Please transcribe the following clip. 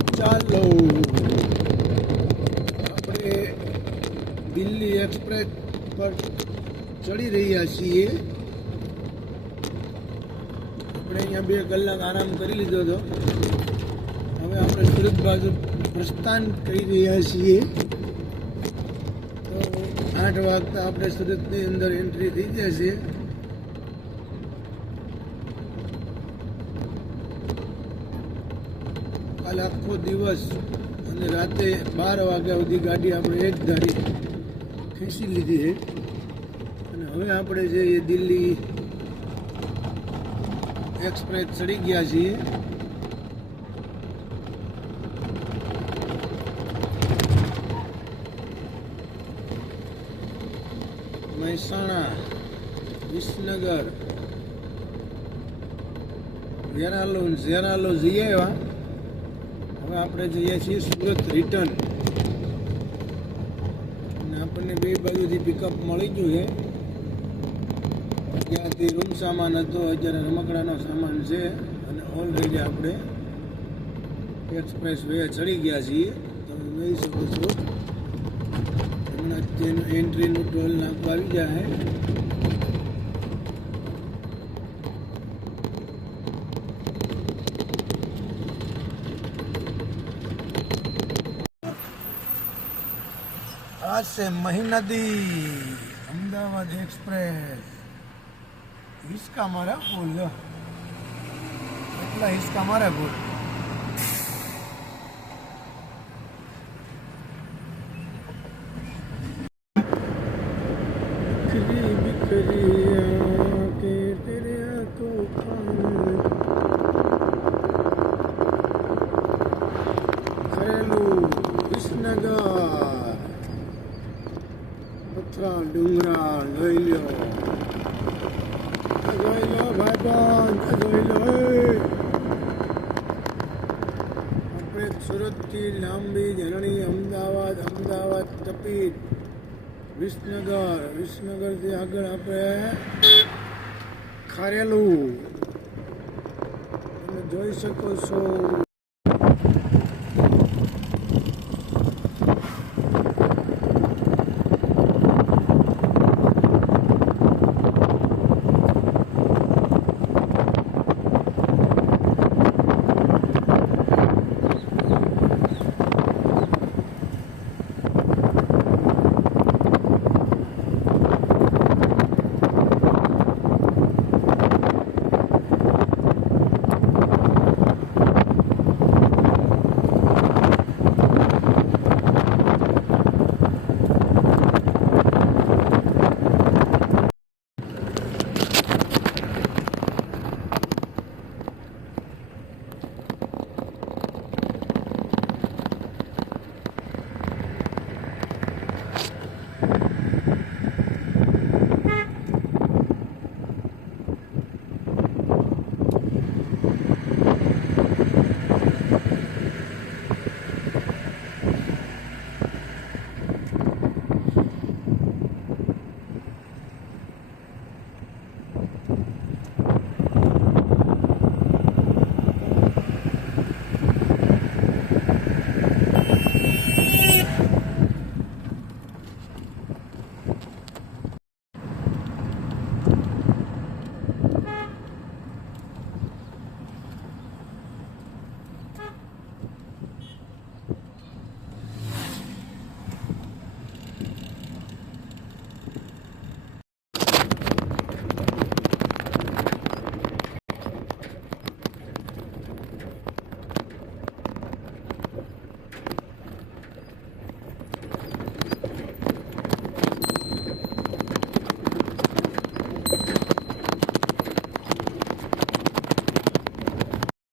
ચાલો. આપણે દિલ્હી એક્સપ્રેસ પર ચડી રહ્યા છીએ. આપણે અહીંયા બે કલાક આરામ કરી લીધો હતો. હવે આપણે સુરત બાજુ પ્રસ્થાન કરી રહ્યા છીએ. તો આઠ વાગતા આપણે સુરતની અંદર એન્ટ્રી થઈ જશે. કાલે આખો દિવસ અને રાતે બાર વાગ્યા સુધી ગાડી આપણે એક ગાડી ખેંચી લીધી છે. અને હવે આપણે જે દિલ્હી એક્સપ્રેસ ચડી ગયા છીએ. મહેસાણા, વિસનગર વેરાલો વેરાલો જઈ આવ્યા. હવે આપણે જઈએ છીએ સુરત રિટર્ન અને આપણને બે બાજુથી પિકઅપ મળી ગયું છે. ત્યાંથી રૂમ સામાન હતો, અત્યારે રમકડાનો સામાન છે. અને ઓલરેડી આપણે એક્સપ્રેસ વે ચડી ગયા છીએ. તમે જોઈ શકો છો. હમણાં તેનું એન્ટ્રીનું ટોલ નાખવા આવી જાય આ છે મહીનદી અમદાવાદ એક્સપ્રેસ. હિસ્કા મારા ભૂલ એટલા હિસ્કા મારા ભૂલ બિકરી બિકરી પથરા ડુંગરા લઈ લો જોઈ લો ભાઈબંધ જોઈ લો આપણે સુરતથી લાંબી જનણી અમદાવાદ અમદાવાદ તપી વિસનગર, વિસનગરથી આગળ આપણે ખારેલું. તમે જોઈ શકો છો.